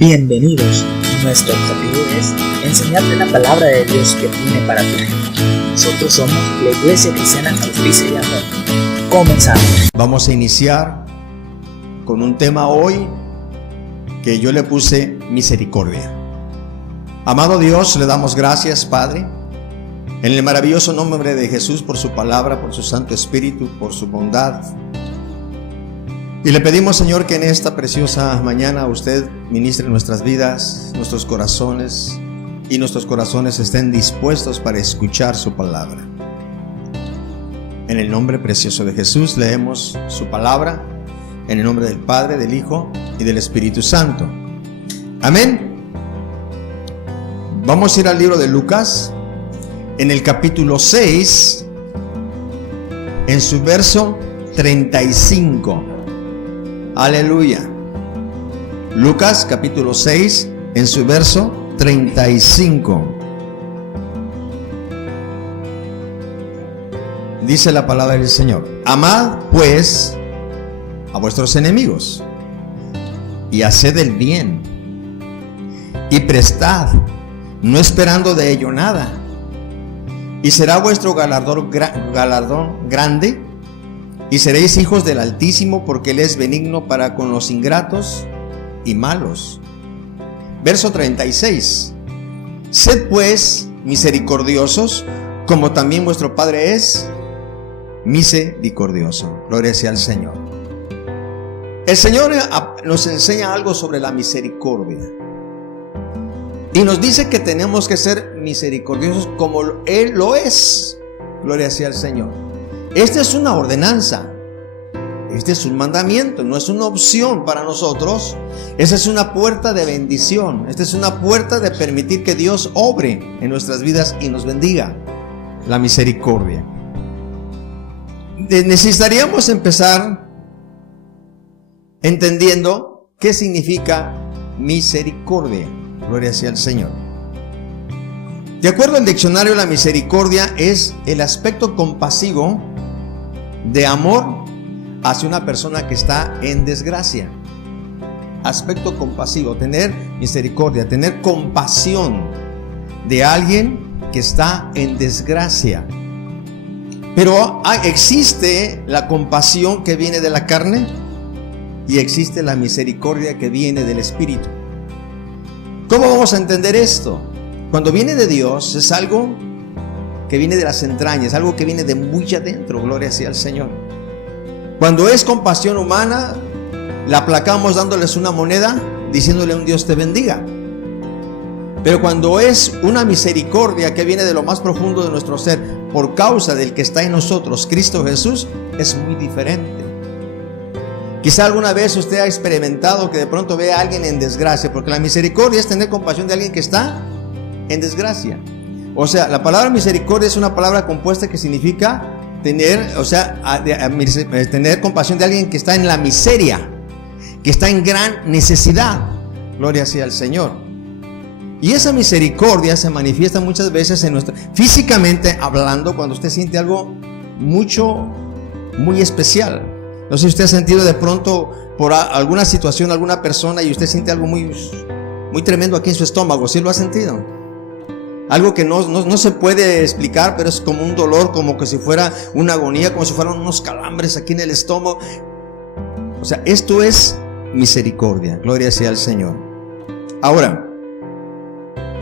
Bienvenidos. Nuestro objetivo es enseñarte la palabra de Dios que tiene para ti. Nosotros somos la Iglesia Cristiana Justicia y Amor. Comenzamos. Vamos a iniciar con un tema hoy que yo le puse misericordia. Amado Dios, le damos gracias, Padre, en el maravilloso nombre de Jesús, por su palabra, por su Santo Espíritu, por su bondad. Y le pedimos, Señor, que en esta preciosa mañana usted ministre nuestras vidas, nuestros corazones, y nuestros corazones estén dispuestos para escuchar su palabra. En el nombre precioso de Jesús leemos su palabra, en el nombre del Padre, del Hijo y del Espíritu Santo. Amén. Vamos a ir al libro de Lucas, en el capítulo 6, en su verso 35. Aleluya. Lucas capítulo 6 en su verso 35. Dice la palabra del Señor: amad pues a vuestros enemigos y haced el bien y prestad, no esperando de ello nada, y será vuestro galardón grande, y seréis hijos del Altísimo, porque Él es benigno para con los ingratos y malos. Verso 36. Sed pues misericordiosos, como también vuestro Padre es misericordioso. Gloria sea al Señor. El Señor nos enseña algo sobre la misericordia. Y nos dice que tenemos que ser misericordiosos como Él lo es. Gloria sea al Señor. Esta es una ordenanza, este es un mandamiento, no es una opción para nosotros. Esa es una puerta de bendición, esta es una puerta de permitir que Dios obre en nuestras vidas y nos bendiga. La misericordia. Necesitaríamos empezar entendiendo qué significa misericordia. Gloria sea al Señor. De acuerdo al diccionario, la misericordia es el aspecto compasivo de amor hacia una persona que está en desgracia. Aspecto compasivo, tener misericordia, tener compasión de alguien que está en desgracia. Pero existe la compasión que viene de la carne y existe la misericordia que viene del Espíritu. ¿Cómo vamos a entender esto? Cuando viene de Dios es algo que viene de las entrañas, algo que viene de muy adentro. Gloria sea al Señor. Cuando es compasión humana, la aplacamos dándoles una moneda, diciéndole a un Dios te bendiga. Pero cuando es una misericordia que viene de lo más profundo de nuestro ser, por causa del que está en nosotros, Cristo Jesús, es muy diferente. Quizá alguna vez usted ha experimentado que de pronto ve a alguien en desgracia, porque la misericordia es tener compasión de alguien que está en desgracia. O sea, la palabra misericordia es una palabra compuesta que significa tener, tener compasión de alguien que está en la miseria, que está en gran necesidad. Gloria sea al Señor. Y esa misericordia se manifiesta muchas veces físicamente hablando, cuando usted siente algo muy especial. No sé si usted ha sentido de pronto por alguna situación, alguna persona, y usted siente algo muy tremendo aquí en su estómago. ¿Sí lo ha sentido? Algo que no se puede explicar, pero es como un dolor, como que si fuera una agonía, como si fueran unos calambres aquí en el estómago. O sea, esto es misericordia. Gloria sea al Señor. Ahora,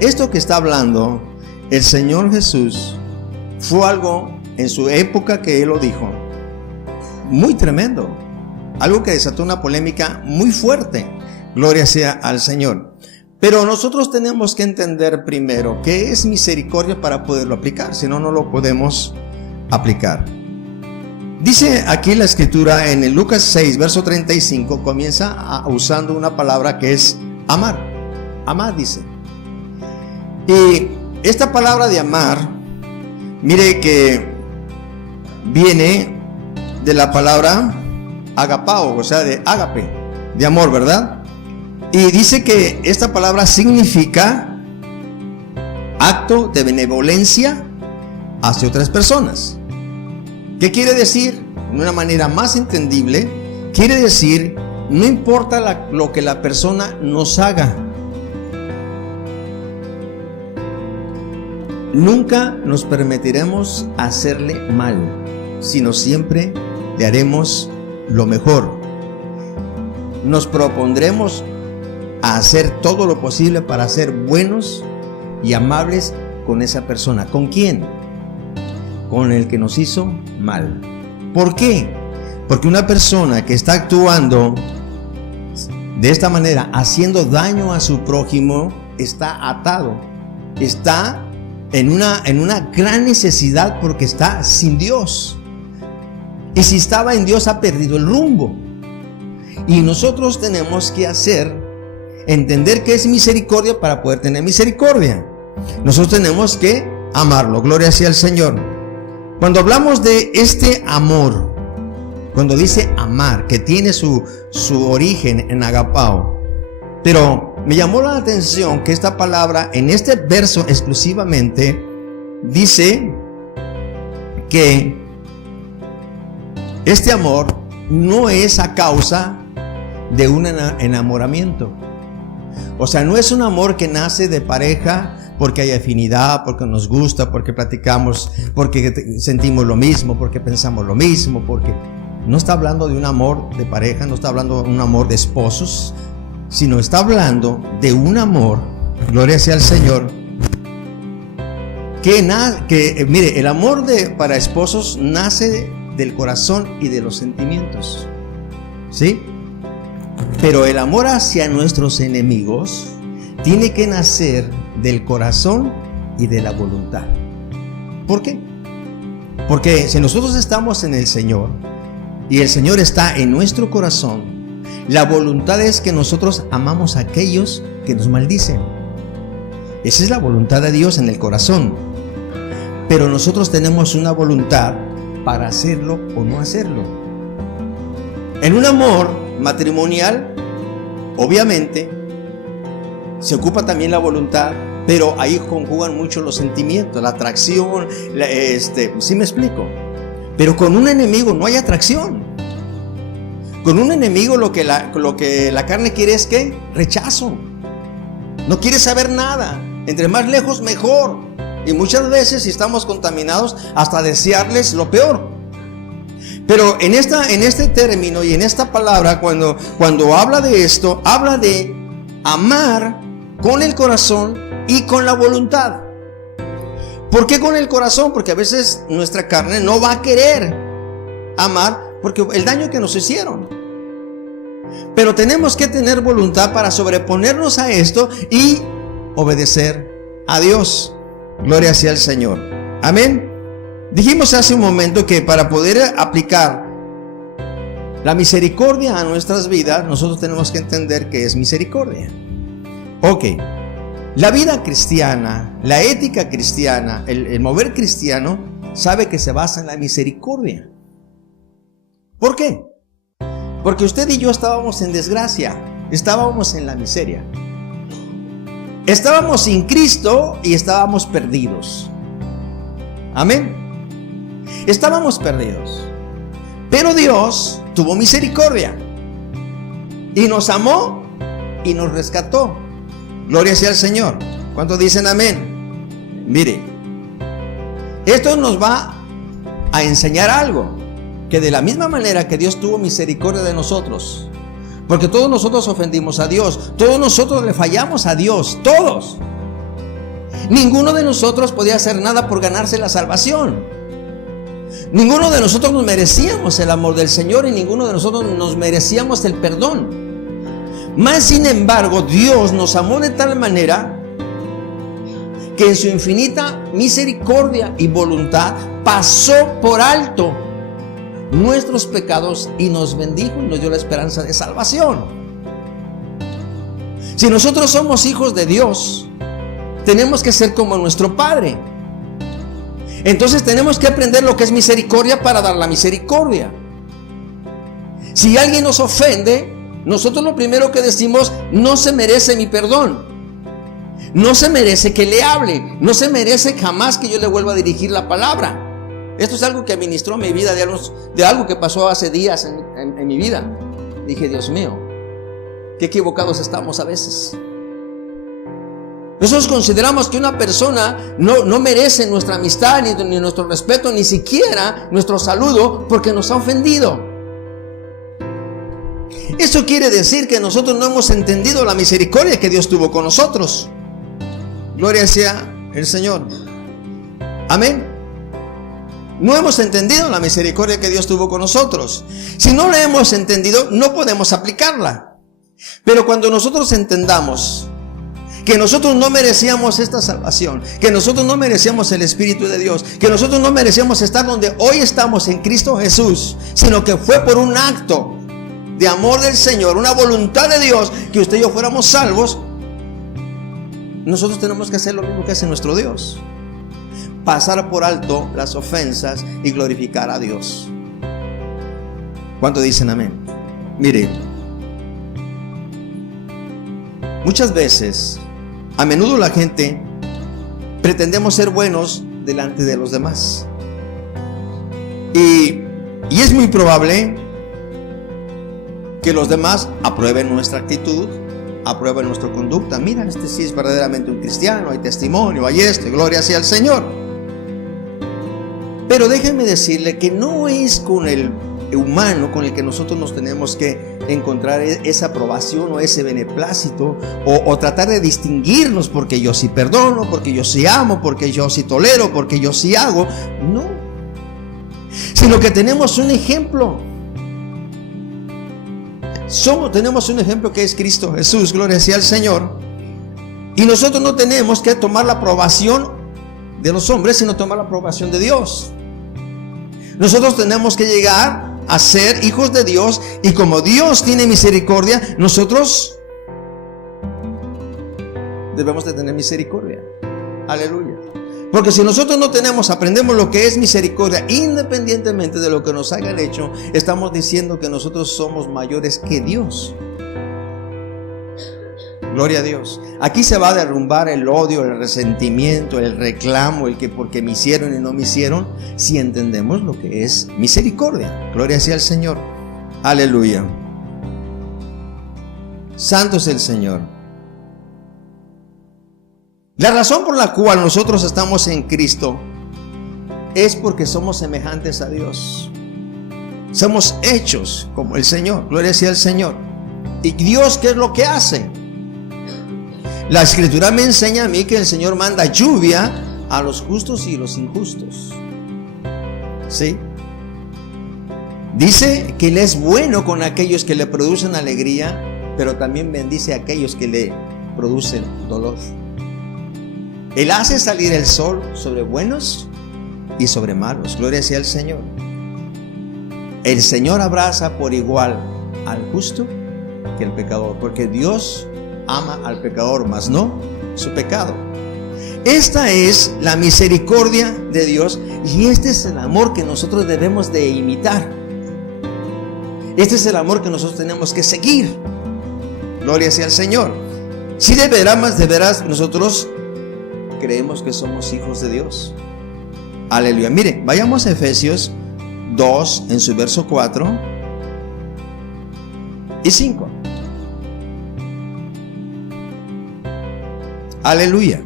esto que está hablando el Señor Jesús fue algo en su época que Él lo dijo, muy tremendo, algo que desató una polémica muy fuerte. Gloria sea al Señor. Pero nosotros tenemos que entender primero qué es misericordia para poderlo aplicar, si no, no lo podemos aplicar. Dice aquí la escritura en el Lucas 6, verso 35, comienza usando una palabra que es amar. Amar, dice. Y esta palabra de amar, mire que viene de la palabra agapao, o sea, de ágape, de amor, ¿verdad? Y dice que esta palabra significa acto de benevolencia hacia otras personas. ¿Qué quiere decir? De una manera más entendible, quiere decir no importa lo que la persona nos haga. Nunca nos permitiremos hacerle mal, sino siempre le haremos lo mejor. Nos propondremos a hacer todo lo posible para ser buenos y amables con esa persona. ¿Con quién? Con el que nos hizo mal. ¿Por qué? Porque una persona que está actuando de esta manera, haciendo daño a su prójimo, está atado, está en una gran necesidad porque está sin Dios. Y si estaba en Dios, ha perdido el rumbo. Y nosotros tenemos que entender que es misericordia para poder tener misericordia. Nosotros tenemos que amarlo. Gloria sea al Señor. Cuando hablamos de este amor, cuando dice amar, que tiene su origen en agapao, pero me llamó la atención que esta palabra en este verso exclusivamente dice que este amor no es a causa de un enamoramiento. O sea, no es un amor que nace de pareja porque hay afinidad, porque nos gusta, porque platicamos, porque sentimos lo mismo, porque pensamos lo mismo, porque no está hablando de un amor de pareja, no está hablando de un amor de esposos, sino está hablando de un amor, gloria sea al Señor, que mire, el amor para esposos nace del corazón y de los sentimientos, ¿sí? Pero el amor hacia nuestros enemigos tiene que nacer del corazón y de la voluntad. ¿Por qué? Porque si nosotros estamos en el Señor y el Señor está en nuestro corazón, la voluntad es que nosotros amamos a aquellos que nos maldicen. Esa es la voluntad de Dios en el corazón. Pero nosotros tenemos una voluntad para hacerlo o no hacerlo. En un amor matrimonial, obviamente, se ocupa también la voluntad, pero ahí conjugan mucho los sentimientos, la atracción, ¿sí me explico? Pero con un enemigo no hay atracción. Con un enemigo lo que la carne quiere es ¿qué? Rechazo. No quiere saber nada. Entre más lejos mejor. Y muchas veces, si estamos contaminados, hasta desearles lo peor. Pero en este término y en esta palabra, cuando habla de esto, habla de amar con el corazón y con la voluntad. ¿Por qué con el corazón? Porque a veces nuestra carne no va a querer amar porque el daño que nos hicieron. Pero tenemos que tener voluntad para sobreponernos a esto y obedecer a Dios. Gloria sea al Señor. Amén. Dijimos hace un momento que para poder aplicar la misericordia a nuestras vidas, nosotros tenemos que entender qué es misericordia. Ok. La vida cristiana, la ética cristiana, el mover cristiano, sabe que se basa en la misericordia. ¿Por qué? Porque usted y yo estábamos en desgracia, estábamos en la miseria. Estábamos sin Cristo y estábamos perdidos. Amén. Estábamos perdidos. Pero Dios tuvo misericordia y nos amó y nos rescató. Gloria sea al Señor. ¿Cuántos dicen amén? Mire, esto nos va a enseñar algo. Que de la misma manera que Dios tuvo misericordia de nosotros, porque todos nosotros ofendimos a Dios, todos nosotros le fallamos a Dios, todos. Ninguno de nosotros podía hacer nada por ganarse la salvación. Ninguno de nosotros nos merecíamos el amor del Señor y ninguno de nosotros nos merecíamos el perdón. Mas sin embargo, Dios nos amó de tal manera que en su infinita misericordia y voluntad pasó por alto nuestros pecados y nos bendijo y nos dio la esperanza de salvación. Si nosotros somos hijos de Dios, tenemos que ser como nuestro Padre. Entonces tenemos que aprender lo que es misericordia para dar la misericordia. Si alguien nos ofende, nosotros lo primero que decimos: no se merece mi perdón, no se merece que le hable, no se merece jamás que yo le vuelva a dirigir la palabra. Esto es algo que administró mi vida, de algo que pasó hace días en mi vida. dije, Dios mío, qué equivocados estamos a veces. Nosotros consideramos que una persona no merece nuestra amistad, ni nuestro respeto, ni siquiera nuestro saludo, porque nos ha ofendido. Eso quiere decir que nosotros no hemos entendido la misericordia que Dios tuvo con nosotros. Gloria sea el Señor. Amén. No hemos entendido la misericordia que Dios tuvo con nosotros. Si no la hemos entendido, no podemos aplicarla. Pero cuando nosotros entendamos que nosotros no merecíamos esta salvación, que nosotros no merecíamos el Espíritu de Dios, que nosotros no merecíamos estar donde hoy estamos en Cristo Jesús, sino que fue por un acto de amor del Señor, una voluntad de Dios, que usted y yo fuéramos salvos. Nosotros tenemos que hacer lo mismo que hace nuestro Dios: pasar por alto las ofensas y glorificar a Dios. ¿Cuánto dicen amén? Mire, muchas veces, a menudo la gente pretendemos ser buenos delante de los demás. Y es muy probable que los demás aprueben nuestra actitud, aprueben nuestra conducta. Mira, este sí es verdaderamente un cristiano, hay testimonio, hay gloria sea al Señor. Pero déjenme decirle que no es con el humano con el que nosotros nos tenemos que encontrar esa aprobación o ese beneplácito, o tratar de distinguirnos porque yo sí perdono, porque yo sí amo, porque yo sí tolero, porque yo sí hago. No, sino que tenemos un ejemplo. Tenemos un ejemplo que es Cristo Jesús, gloria sea al Señor. Y nosotros no tenemos que tomar la aprobación de los hombres, sino tomar la aprobación de Dios. Nosotros tenemos que llegar a ser hijos de Dios, y como Dios tiene misericordia, nosotros debemos de tener misericordia. Aleluya. Porque si nosotros no aprendemos lo que es misericordia, independientemente de lo que nos hayan hecho, estamos diciendo que nosotros somos mayores que Dios. Gloria a Dios. Aquí se va a derrumbar el odio, el resentimiento, el reclamo, el que porque me hicieron y no me hicieron, si entendemos lo que es misericordia. Gloria sea al Señor. Aleluya. Santo es el Señor. La razón por la cual nosotros estamos en Cristo es porque somos semejantes a Dios. Somos hechos como el Señor. Gloria sea al Señor. ¿Y Dios qué es lo que hace? La Escritura me enseña a mí que el Señor manda lluvia a los justos y los injustos. ¿Sí? Dice que Él es bueno con aquellos que le producen alegría, pero también bendice a aquellos que le producen dolor. Él hace salir el sol sobre buenos y sobre malos. Gloria sea al Señor. El Señor abraza por igual al justo que al pecador, porque Dios ama al pecador, mas no su pecado. Esta es la misericordia de Dios, y este es el amor que nosotros debemos de imitar. Este es el amor que nosotros tenemos que seguir. Gloria sea al Señor. Si de veras nosotros creemos que somos hijos de Dios. Aleluya. Mire, vayamos a Efesios 2 en su verso 4 y 5. Aleluya.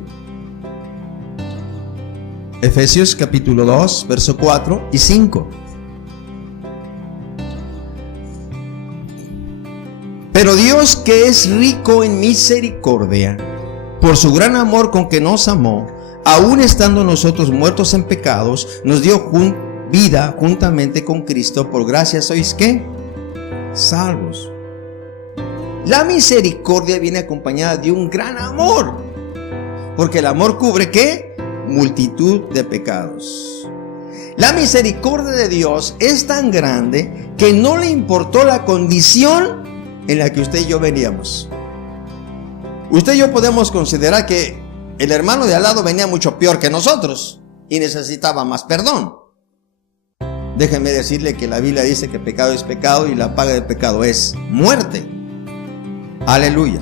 Efesios capítulo 2, verso 4 y 5. Pero Dios, que es rico en misericordia, por su gran amor con que nos amó, aun estando nosotros muertos en pecados, nos dio vida juntamente con Cristo. Por gracia sois ¿qué? Salvos. La misericordia viene acompañada de un gran amor, porque el amor cubre ¿qué? Multitud de pecados. La misericordia de Dios es tan grande que no le importó la condición en la que usted y yo veníamos. Usted y yo podemos considerar que el hermano de al lado venía mucho peor que nosotros y necesitaba más perdón. Déjeme decirle que la Biblia dice que pecado es pecado y la paga del pecado es muerte. Aleluya.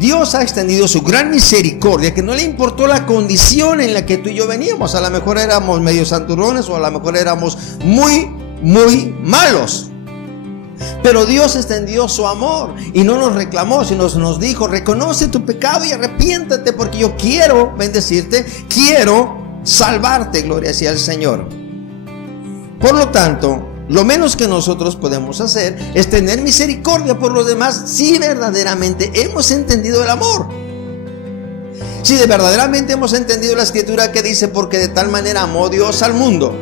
Dios ha extendido su gran misericordia, que no le importó la condición en la que tú y yo veníamos. A lo mejor éramos medio santurrones, o a lo mejor éramos muy, muy malos. Pero Dios extendió su amor y no nos reclamó, sino nos dijo: reconoce tu pecado y arrepiéntate, porque yo quiero bendecirte, quiero salvarte. Gloria sea al Señor. Por lo tanto, lo menos que nosotros podemos hacer es tener misericordia por los demás si verdaderamente hemos entendido el amor. Si de verdaderamente hemos entendido la escritura que dice: porque de tal manera amó Dios al mundo.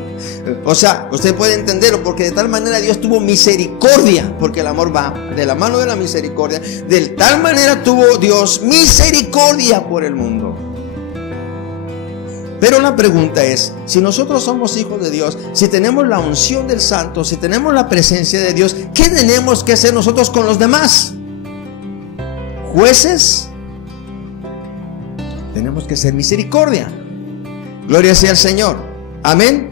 O sea, usted puede entenderlo, porque de tal manera Dios tuvo misericordia, porque el amor va de la mano de la misericordia. De tal manera tuvo Dios misericordia por el mundo. Pero la pregunta es: si nosotros somos hijos de Dios, si tenemos la unción del Santo, si tenemos la presencia de Dios, ¿qué tenemos que hacer nosotros con los demás? ¿Jueces? Tenemos que hacer misericordia. Gloria sea al Señor. Amén.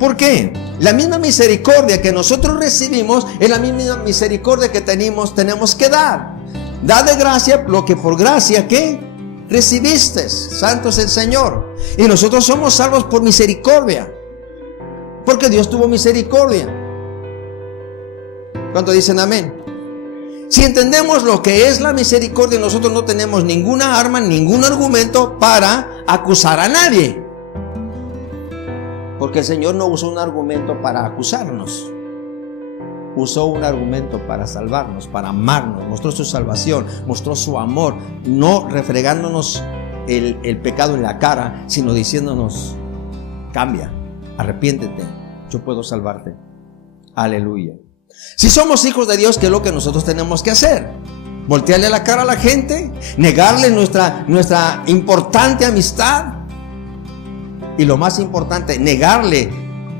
¿Por qué? La misma misericordia que nosotros recibimos es la misma misericordia que tenemos que dar. Da de gracia lo que por gracia ¿qué? Recibiste. Santo es el Señor. Y nosotros somos salvos por misericordia, porque Dios tuvo misericordia. ¿Cuántos dicen amén? Si entendemos lo que es la misericordia, nosotros no tenemos ninguna arma, ningún argumento para acusar a nadie, porque el Señor no usó un argumento para acusarnos. Usó un argumento para salvarnos, para amarnos. Mostró su salvación, mostró su amor, no refregándonos el pecado en la cara, sino diciéndonos: cambia, arrepiéntete, yo puedo salvarte. Aleluya. Si somos hijos de Dios, ¿qué es lo que nosotros tenemos que hacer? ¿Voltearle la cara a la gente? ¿Negarle nuestra importante amistad? Y lo más importante, negarle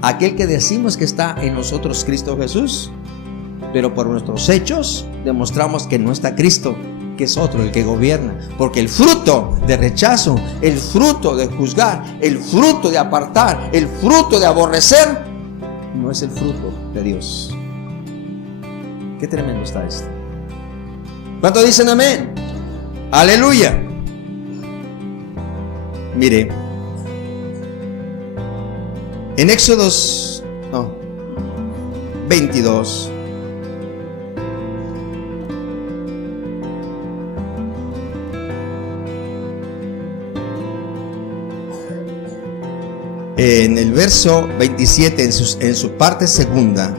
a aquel que decimos que está en nosotros, Cristo Jesús. Pero por nuestros hechos demostramos que no está Cristo, que es otro el que gobierna. Porque el fruto de rechazo, el fruto de juzgar, el fruto de apartar, el fruto de aborrecer, no es el fruto de Dios. Qué tremendo está esto. ¿Cuántos dicen amén? Aleluya. Mire, en Éxodos 22, en el verso 27, en su parte segunda,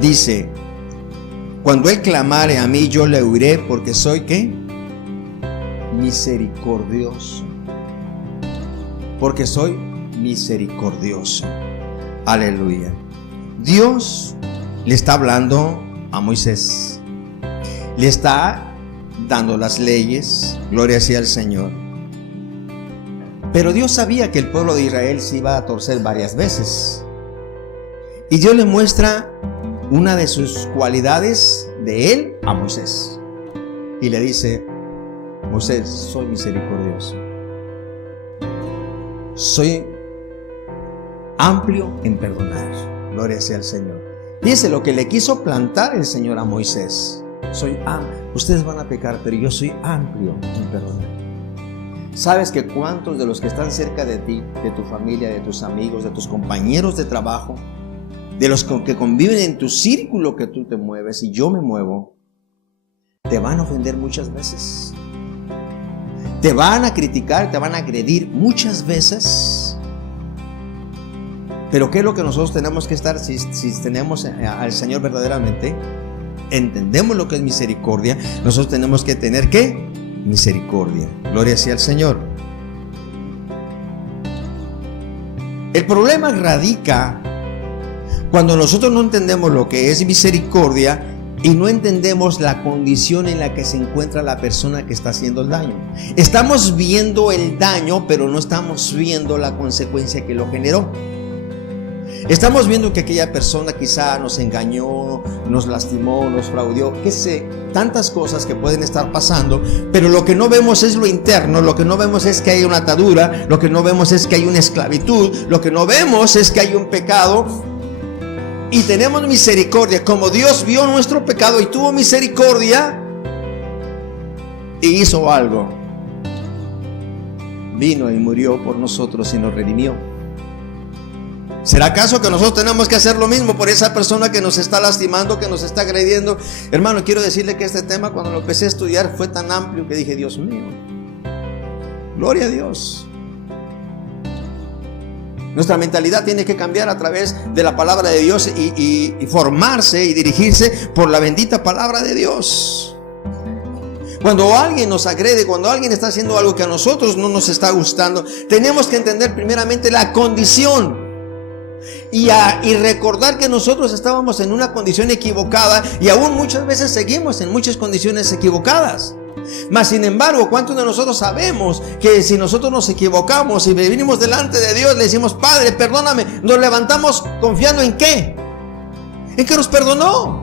dice: cuando él clamare a mí, yo le oiré, porque soy ¿qué? Misericordioso. Porque soy misericordioso. Aleluya. Dios le está hablando a Moisés, le está dando las leyes. Gloria sea al Señor. Pero Dios sabía que el pueblo de Israel se iba a torcer varias veces, y Dios le muestra una de sus cualidades de él a Moisés, y le dice: Moisés, soy misericordioso, soy amplio en perdonar. Gloria sea al Señor. Fíjense lo que le quiso plantar el Señor a Moisés: ustedes van a pecar, pero yo soy amplio en perdonar. ¿Sabes que cuántos de los que están cerca de ti, de tu familia, de tus amigos, de tus compañeros de trabajo, de los que conviven en tu círculo que tú te mueves y yo me muevo, te van a ofender muchas veces? Te van a criticar, te van a agredir muchas veces. Pero ¿qué es lo que nosotros tenemos que estar? Si tenemos al Señor verdaderamente, entendemos lo que es misericordia, nosotros tenemos que tener ¿qué? Misericordia. Gloria sea al Señor. El problema radica cuando nosotros no entendemos lo que es misericordia y no entendemos la condición en la que se encuentra la persona que está haciendo el daño. Estamos viendo el daño, pero no estamos viendo la consecuencia que lo generó. Estamos viendo que aquella persona quizá nos engañó, nos lastimó, nos fraudió, qué sé, tantas cosas que pueden estar pasando, pero lo que no vemos es lo interno, lo que no vemos es que hay una atadura, lo que no vemos es que hay una esclavitud, lo que no vemos es que hay un pecado. Y tenemos misericordia, como Dios vio nuestro pecado y tuvo misericordia y hizo algo. Vino y murió por nosotros y nos redimió. ¿Será acaso que nosotros tenemos que hacer lo mismo por esa persona que nos está lastimando, que nos está agrediendo? Hermano, quiero decirle que este tema, cuando lo empecé a estudiar, fue tan amplio que dije, Dios mío, gloria a Dios. Nuestra mentalidad tiene que cambiar a través de la palabra de Dios y formarse y dirigirse por la bendita palabra de Dios. Cuando alguien nos agrede, cuando alguien está haciendo algo que a nosotros no nos está gustando, tenemos que entender primeramente la condición y recordar que nosotros estábamos en una condición equivocada y aún muchas veces seguimos en muchas condiciones equivocadas. Mas sin embargo, ¿cuántos de nosotros sabemos que si nosotros nos equivocamos y venimos delante de Dios, le decimos, Padre, perdóname, nos levantamos confiando en qué? En que nos perdonó.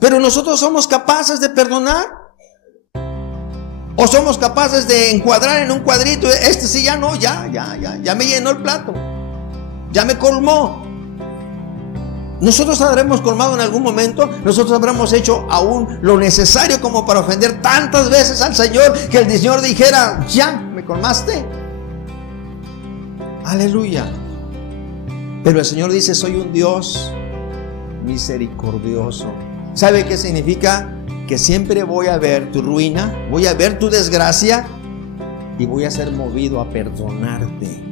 Pero nosotros somos capaces de perdonar, o somos capaces de encuadrar en un cuadrito, este sí, ya no, ya me llenó el plato, ya me colmó. Nosotros habremos colmado en algún momento, nosotros habremos hecho aún lo necesario como para ofender tantas veces al Señor, que el Señor dijera, ya, me colmaste. Aleluya. Pero el Señor dice, soy un Dios misericordioso. ¿Sabe qué significa? Que siempre voy a ver tu ruina, voy a ver tu desgracia y voy a ser movido a perdonarte.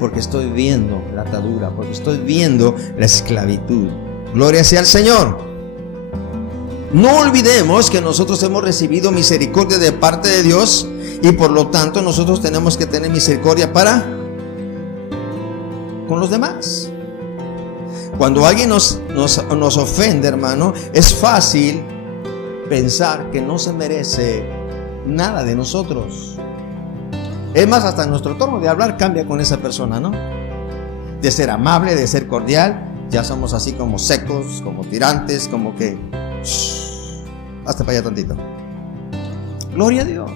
Porque estoy viendo la atadura, porque estoy viendo la esclavitud. Gloria sea al Señor. No olvidemos que nosotros hemos recibido misericordia de parte de Dios y por lo tanto nosotros tenemos que tener misericordia para con los demás. Cuando alguien nos ofende, hermano, es fácil pensar que no se merece nada de nosotros. Es más, hasta nuestro tono de hablar cambia con esa persona, ¿no? De ser amable, de ser cordial, ya somos así como secos, como tirantes, como que hasta para allá tantito. Gloria a Dios.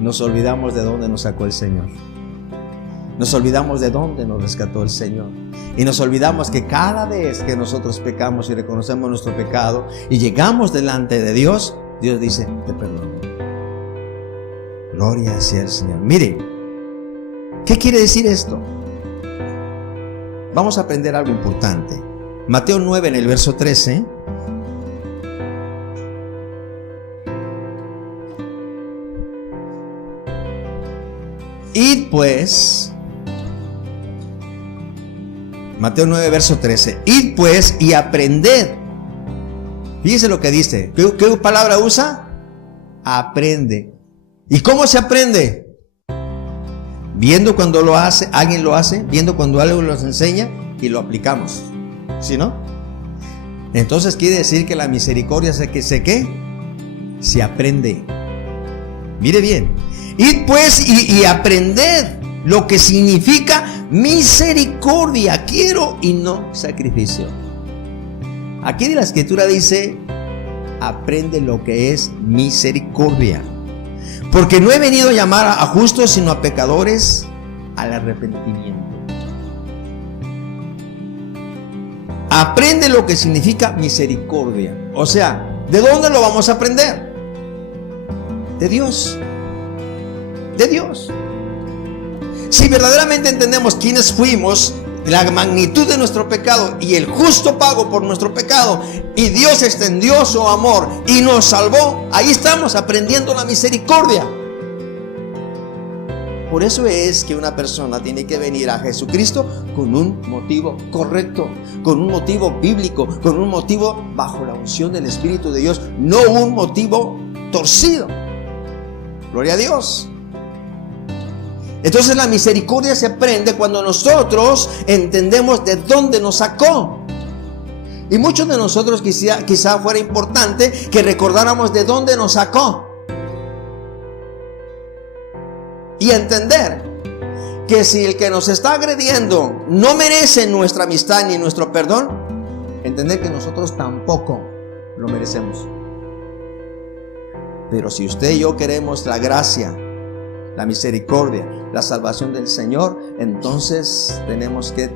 Nos olvidamos de dónde nos sacó el Señor. Nos olvidamos de dónde nos rescató el Señor. Y nos olvidamos que cada vez que nosotros pecamos y reconocemos nuestro pecado y llegamos delante de Dios, Dios dice, te perdono. Gloria sea el Señor. Mire, ¿qué quiere decir esto? Vamos a aprender algo importante. Mateo 9 en el verso 13. Id pues, Mateo 9 verso 13. Id pues y aprended. Fíjese lo que dice. ¿Qué palabra usa? Aprende. ¿Y cómo se aprende? Viendo cuando lo hace, alguien lo hace, viendo cuando alguien nos enseña y lo aplicamos. ¿Sí, no? Entonces quiere decir que la misericordia se aprende. Mire bien. Id pues y aprended lo que significa misericordia. Quiero y no sacrificio. Aquí de la escritura dice, aprende lo que es misericordia. Porque no he venido a llamar a justos, sino a pecadores al arrepentimiento. Aprende lo que significa misericordia. O sea, ¿de dónde lo vamos a aprender? De Dios. De Dios. Si verdaderamente entendemos quiénes fuimos, la magnitud de nuestro pecado y el justo pago por nuestro pecado, y Dios extendió su amor y nos salvó, ahí estamos aprendiendo la misericordia. Por eso es que una persona tiene que venir a Jesucristo con un motivo correcto, con un motivo bíblico, con un motivo bajo la unción del Espíritu de Dios, no un motivo torcido. Gloria a Dios. Entonces la misericordia se aprende cuando nosotros entendemos de dónde nos sacó. Y muchos de nosotros quizá fuera importante que recordáramos de dónde nos sacó. Y entender que si el que nos está agrediendo no merece nuestra amistad ni nuestro perdón, entender que nosotros tampoco lo merecemos. Pero si usted y yo queremos la gracia, la misericordia, la salvación del Señor, entonces tenemos que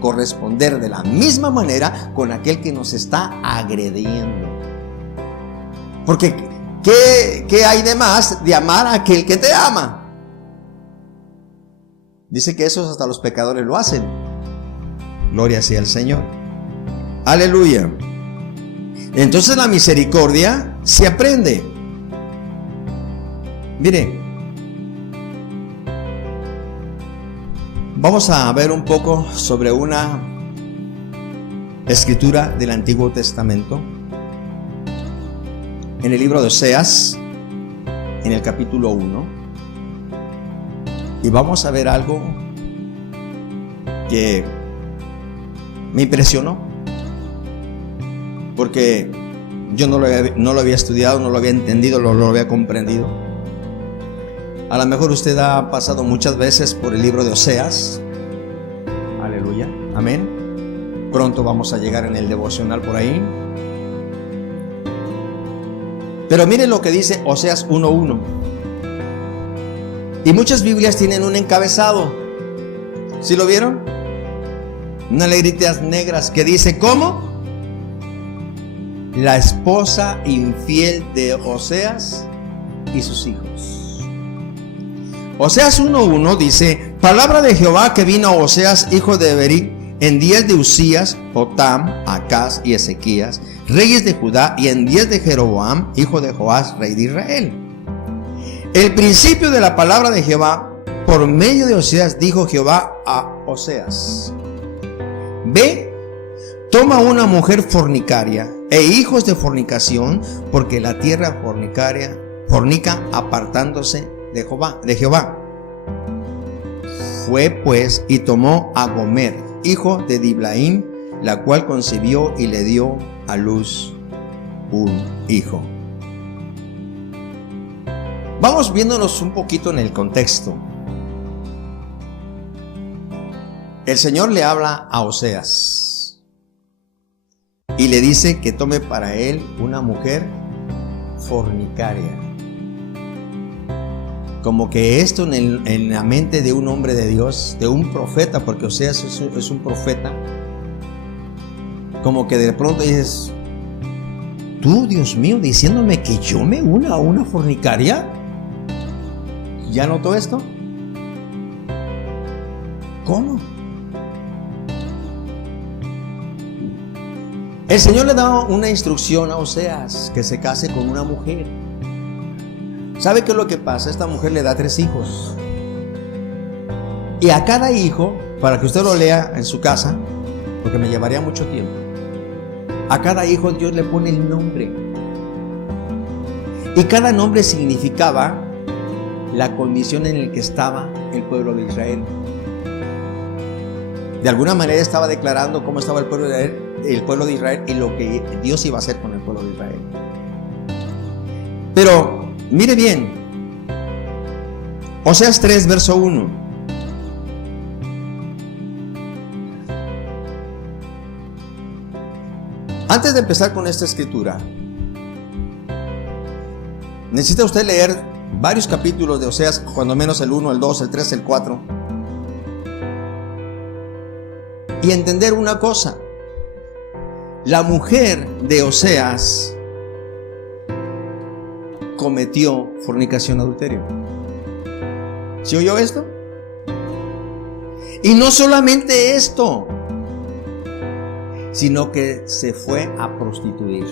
corresponder de la misma manera con aquel que nos está agrediendo. Porque ¿qué hay de más de amar a aquel que te ama? Dice que eso hasta los pecadores lo hacen. Gloria sea al Señor. Aleluya. Entonces la misericordia se aprende. Mire, vamos a ver un poco sobre una escritura del Antiguo Testamento. En el libro de Oseas, en el capítulo 1. Y vamos a ver algo que me impresionó, porque yo no lo había estudiado, no lo había entendido, no lo había comprendido. A lo mejor usted ha pasado muchas veces por el libro de Oseas. Aleluya, amén. Pronto vamos a llegar en el devocional por ahí. Pero mire lo que dice Oseas 1:1. Y muchas Biblias tienen un encabezado. ¿Sí lo vieron? Unas letritas negras que dice, ¿cómo? La esposa infiel de Oseas y sus hijos. Oseas 1:1 dice, palabra de Jehová que vino a Oseas, hijo de Beeri, en días de Usías, Jotam, Acaz y Ezequías, reyes de Judá, y en días de Jeroboam, hijo de Joás, rey de Israel. El principio de la palabra de Jehová, por medio de Oseas, dijo Jehová a Oseas: ve, toma una mujer fornicaria e hijos de fornicación, porque la tierra fornica apartándose de Jehová. Fue pues y tomó a Gomer, hijo de Diblaim, la cual concibió y le dio a luz un hijo. Vamos viéndonos un poquito en el contexto. El Señor le habla a Oseas y le dice que tome para él una mujer fornicaria. Como que esto en la mente de un hombre de Dios, de un profeta, porque Oseas es un profeta, como que de pronto dices, tú, Dios mío, diciéndome que yo me una a una fornicaria. ¿Ya notó esto? ¿Cómo? El Señor le da una instrucción a Oseas, que se case con una mujer. ¿Sabe qué es lo que pasa? Esta mujer le da 3 hijos. Y a cada hijo, para que usted lo lea en su casa, porque me llevaría mucho tiempo, a cada hijo Dios le pone el nombre. Y cada nombre significaba la condición en la que estaba el pueblo de Israel. De alguna manera estaba declarando cómo estaba el pueblo de Israel y lo que Dios iba a hacer con el pueblo de Israel. Pero mire bien, Oseas 3, verso 1. Antes de empezar con esta escritura, necesita usted leer varios capítulos de Oseas, cuando menos el 1, el 2, el 3, el 4, y entender una cosa: la mujer de Oseas cometió fornicación, adulterio. ¿Sí oyó esto? Y no solamente esto, sino que se fue a prostituir.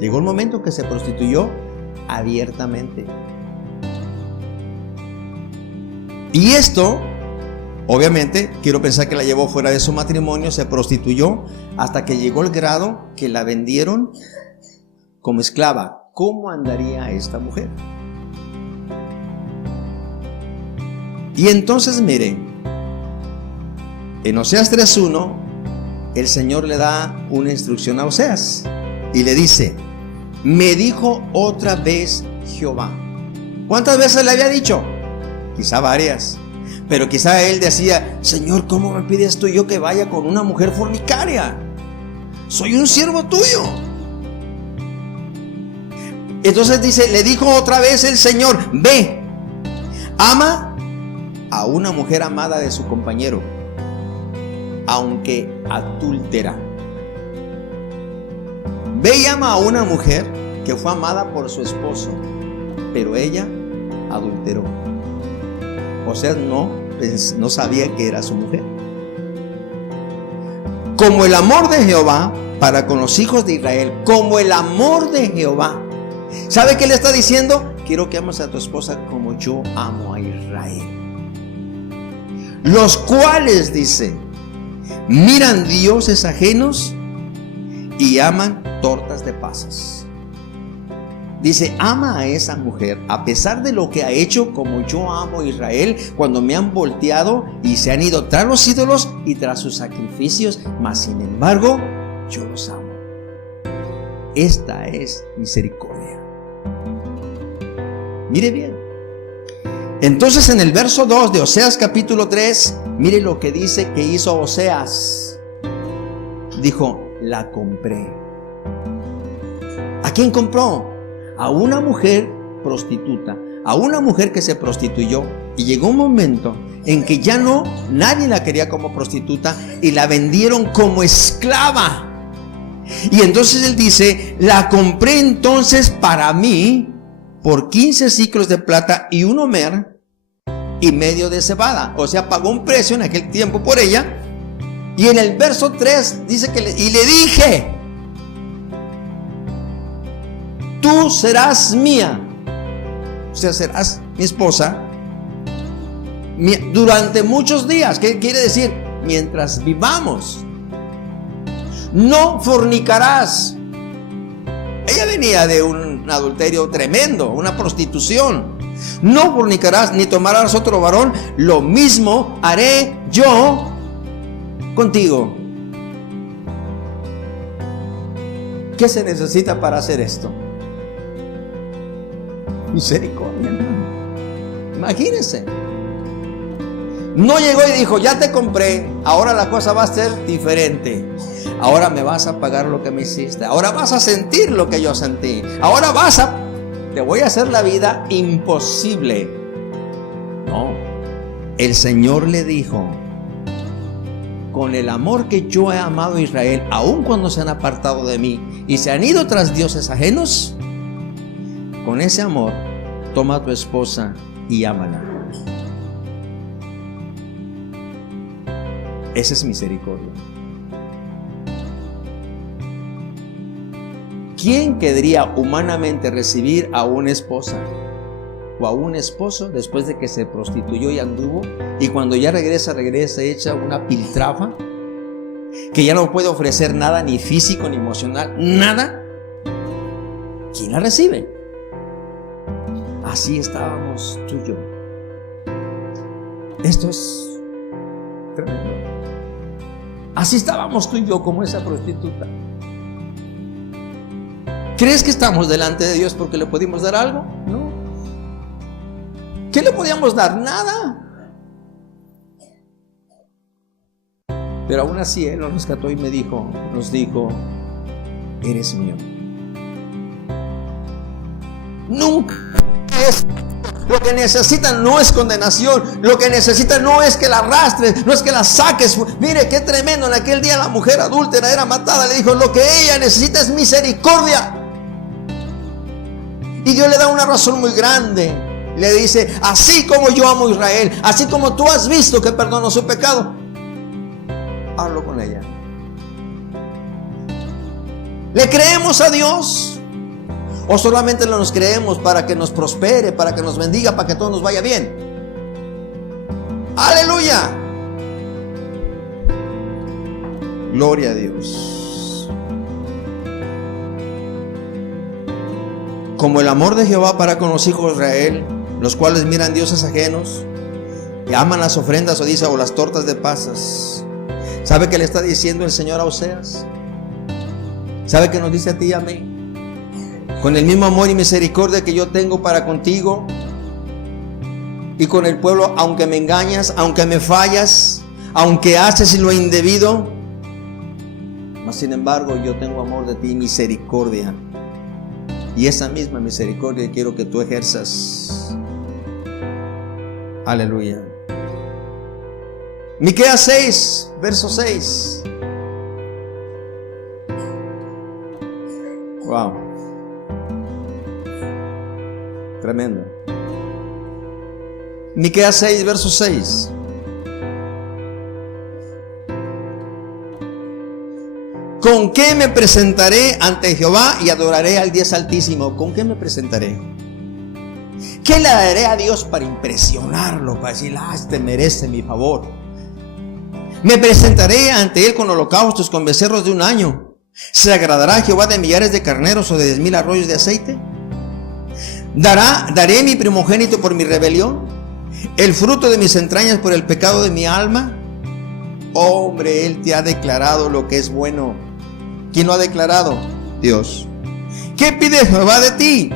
Llegó el momento que se prostituyó abiertamente. Y esto, obviamente, quiero pensar que la llevó fuera de su matrimonio, se prostituyó hasta que llegó el grado que la vendieron como esclava. ¿Cómo andaría esta mujer? Y entonces miren, en Oseas 3:1, el Señor le da una instrucción a Oseas y le dice: me dijo otra vez Jehová. ¿Cuántas veces le había dicho? Quizá varias, pero quizá él decía: Señor, ¿cómo me pides tú yo que vaya con una mujer fornicaria? Soy un siervo tuyo. Entonces dice, le dijo otra vez el Señor: ve, ama a una mujer amada de su compañero, aunque adúltera. Ve y ama a una mujer que fue amada por su esposo, pero ella adulteró. O sea, no no sabía que era su mujer. Como el amor de Jehová para con los hijos de Israel, como el amor de Jehová. ¿Sabe qué le está diciendo? Quiero que ames a tu esposa como yo amo a Israel. Los cuales, dice, miran dioses ajenos y aman tortas de pasas. Dice, ama a esa mujer a pesar de lo que ha hecho, como yo amo a Israel, cuando me han volteado y se han ido tras los ídolos y tras sus sacrificios, mas sin embargo yo los amo. Esta es misericordia. Mire bien. Entonces en el verso 2 de Oseas capítulo 3, mire lo que dice que hizo Oseas. Dijo, la compré. ¿A quién compró? A una mujer prostituta, a una mujer que se prostituyó, y llegó un momento en que ya nadie la quería como prostituta y la vendieron como esclava. Y entonces él dice, la compré entonces para mí por 15 siclos de plata y un homer y medio de cebada. O sea, pagó un precio en aquel tiempo por ella. Y en el verso 3 dice que y le dije, tú serás mía, o sea, serás mi esposa durante muchos días. ¿Qué quiere decir? Mientras vivamos. No fornicarás. Ella venía de un adulterio tremendo, una prostitución. No fornicarás ni tomarás otro varón. Lo mismo haré yo contigo. ¿Qué se necesita para hacer esto? Misericordia, hermano. Imagínense. No llegó y dijo, ya te compré, ahora la cosa va a ser diferente. Ahora me vas a pagar lo que me hiciste. Ahora vas a sentir lo que yo sentí. Ahora te voy a hacer la vida imposible. No. El Señor le dijo, con el amor que yo he amado a Israel, aun cuando se han apartado de mí y se han ido tras dioses ajenos, con ese amor, toma a tu esposa y ámala. Esa es misericordia. ¿Quién querría humanamente recibir a una esposa o a un esposo después de que se prostituyó y anduvo, y cuando ya regresa hecha una piltrafa, que ya no puede ofrecer nada, ni físico ni emocional, nada? ¿Quién la recibe? Así estábamos tú y yo. Esto es tremendo. Así estábamos tú y yo, como esa prostituta. ¿Crees que estamos delante de Dios porque le pudimos dar algo? No. ¿Qué le podíamos dar? Nada. Pero aún así Él nos rescató y nos dijo, eres mío. Nunca es. Lo que necesitan no es condenación. Lo que necesitan no es que la arrastres, no es que la saques. Mire qué tremendo. En aquel día la mujer adúltera era matada. Le dijo, lo que ella necesita es misericordia. Y Dios le da una razón muy grande. Le dice, así como yo amo a Israel, así como tú has visto que perdonó su pecado, hablo con ella. ¿Le creemos a Dios? ¿O solamente nos creemos para que nos prospere, para que nos bendiga, para que todo nos vaya bien? ¡Aleluya! Gloria a Dios. Como el amor de Jehová para con los hijos de Israel, los cuales miran dioses ajenos y aman las ofrendas, o dice, o las tortas de pasas. ¿Sabe qué le está diciendo el Señor a Oseas? ¿Sabe qué nos dice a ti y a mí? Con el mismo amor y misericordia que yo tengo para contigo y con el pueblo, aunque me engañas, aunque me fallas, aunque haces lo indebido, mas sin embargo yo tengo amor de ti y misericordia. Y esa misma misericordia quiero que tú ejerzas. Aleluya. Miqueas 6, verso 6. Wow. Tremendo. Miqueas 6, verso 6. ¿Con qué me presentaré ante Jehová y adoraré al Dios Altísimo? ¿Con qué me presentaré? ¿Qué le daré a Dios para impresionarlo? Para decir, este merece mi favor. Me presentaré ante Él con holocaustos, con becerros de un año. ¿Se agradará a Jehová de millares de carneros o de 10,000 arroyos de aceite? ¿Daré mi primogénito por mi rebelión? ¿El fruto de mis entrañas por el pecado de mi alma? Hombre, Él te ha declarado lo que es bueno. ¿Quién lo ha declarado? Dios. ¿Qué pide Jehová de ti?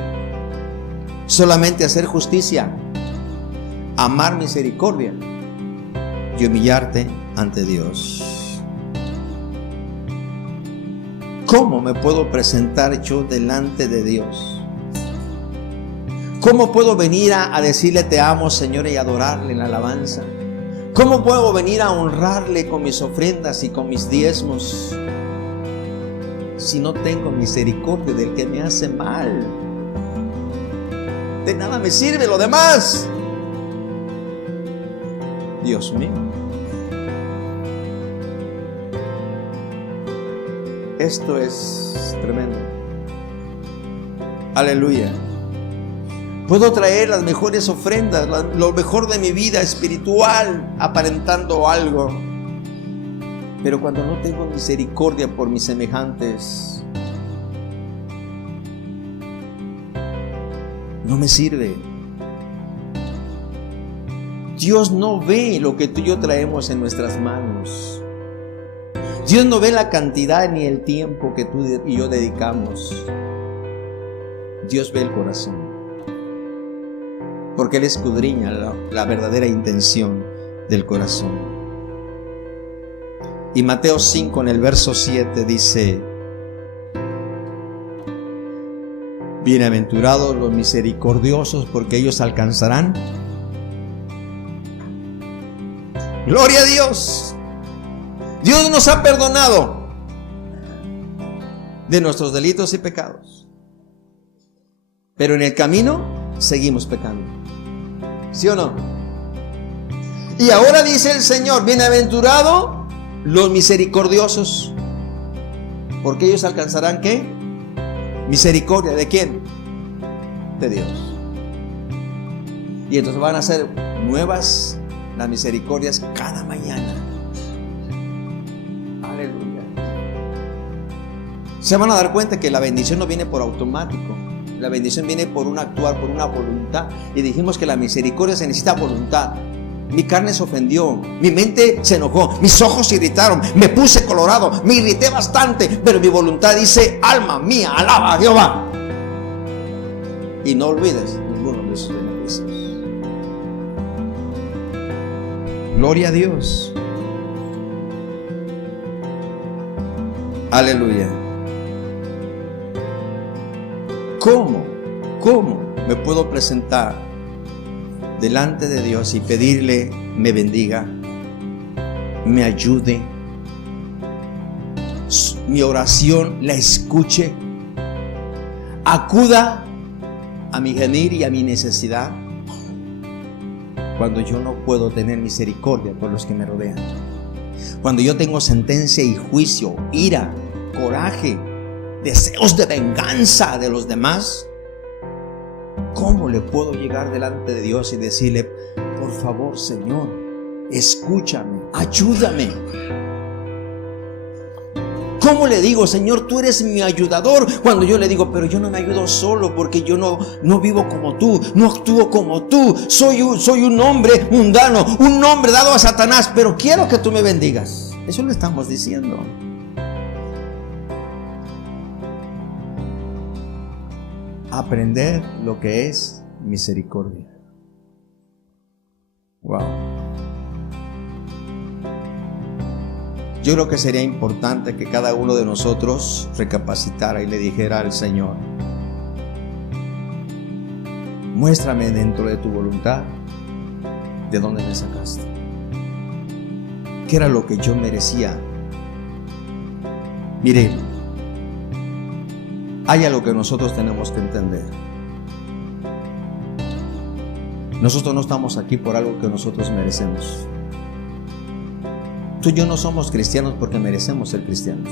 Solamente hacer justicia, amar misericordia y humillarte ante Dios. ¿Cómo me puedo presentar yo delante de Dios? ¿Cómo puedo venir a decirle te amo, Señor, y adorarle en la alabanza? ¿Cómo puedo venir a honrarle con mis ofrendas y con mis diezmos si no tengo misericordia del que me hace mal? De nada me sirve lo demás. Dios mío. Esto es tremendo. Aleluya. Puedo traer las mejores ofrendas, lo mejor de mi vida espiritual, aparentando algo. Pero cuando no tengo misericordia por mis semejantes, no me sirve. Dios no ve lo que tú y yo traemos en nuestras manos. Dios no ve la cantidad ni el tiempo que tú y yo dedicamos. Dios ve el corazón. Porque Él escudriña la verdadera intención del corazón. Y Mateo 5 en el verso 7 dice: bienaventurados los misericordiosos, porque ellos alcanzarán. Gloria a Dios. Dios nos ha perdonado de nuestros delitos y pecados, pero en el camino seguimos pecando. ¿Sí o no? Y ahora dice el Señor: bienaventurados los misericordiosos, porque ellos alcanzarán ¿qué? Misericordia. ¿De quién? De Dios. Y entonces van a ser nuevas las misericordias cada mañana. Aleluya. Se van a dar cuenta que la bendición no viene por automático. La bendición viene por un actuar, por una voluntad. Y dijimos que la misericordia se necesita voluntad. Mi carne se ofendió, mi mente se enojó, mis ojos se irritaron, me puse colorado, me irrité bastante, pero mi voluntad dice: alma mía, alaba a Jehová. Y no olvides ninguno de sus beneficios. Gloria a Dios. Aleluya. ¿Cómo me puedo presentar delante de Dios y pedirle me bendiga, me ayude, mi oración la escuche, acuda a mi gemir y a mi necesidad, cuando yo no puedo tener misericordia por los que me rodean? Cuando yo tengo sentencia y juicio, ira, coraje, deseos de venganza de los demás, ¿cómo le puedo llegar delante de Dios y decirle: por favor, Señor, escúchame, ayúdame? ¿Cómo le digo: Señor, tú eres mi ayudador? Cuando yo le digo: pero yo no me ayudo solo, porque yo no vivo como tú, no actúo como tú, soy un hombre mundano, un hombre dado a Satanás, pero quiero que tú me bendigas. Eso le estamos diciendo. Aprender lo que es misericordia. Wow. Yo creo que sería importante que cada uno de nosotros recapacitara y le dijera al Señor: muéstrame dentro de tu voluntad de dónde me sacaste, qué era lo que yo merecía. Mire, hay algo que nosotros tenemos que entender. Nosotros no estamos aquí por algo que nosotros merecemos. Tú y yo no somos cristianos porque merecemos ser cristianos.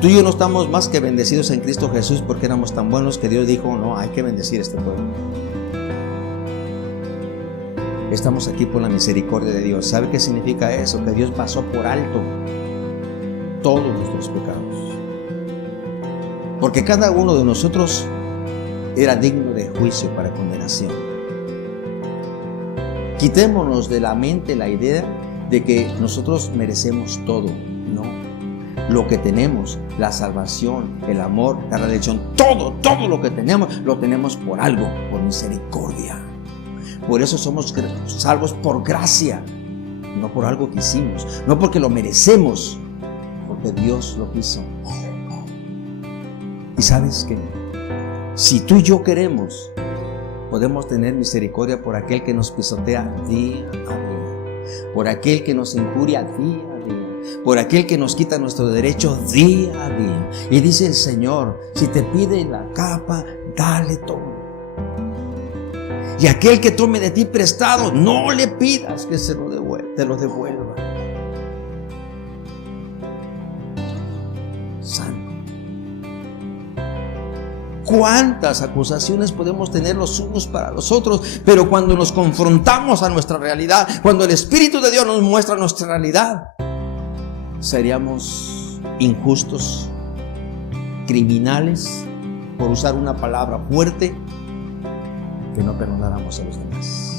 Tú y yo no estamos más que bendecidos en Cristo Jesús porque éramos tan buenos que Dios dijo, no, hay que bendecir a este pueblo. Estamos aquí por la misericordia de Dios. ¿Sabe qué significa eso? Que Dios pasó por alto todos nuestros pecados. Porque cada uno de nosotros era digno de juicio para condenación. Quitémonos de la mente la idea de que nosotros merecemos todo. No. Lo que tenemos, la salvación, el amor, la redención, todo lo que tenemos, lo tenemos por algo, por misericordia. Por eso somos salvos por gracia, no por algo que hicimos, no porque lo merecemos, porque Dios lo quiso. Y sabes qué, si tú y yo queremos, podemos tener misericordia por aquel que nos pisotea día a día, por aquel que nos injuria día a día, por aquel que nos quita nuestro derecho día a día. Y dice el Señor, si te pide la capa, dale todo. Y aquel que tome de ti prestado, no le pidas que te lo devuelva. Santo. ¿Cuántas acusaciones podemos tener los unos para los otros? Pero cuando nos confrontamos a nuestra realidad, cuando el Espíritu de Dios nos muestra nuestra realidad, seríamos injustos, criminales, por usar una palabra fuerte, que no perdonáramos a los demás.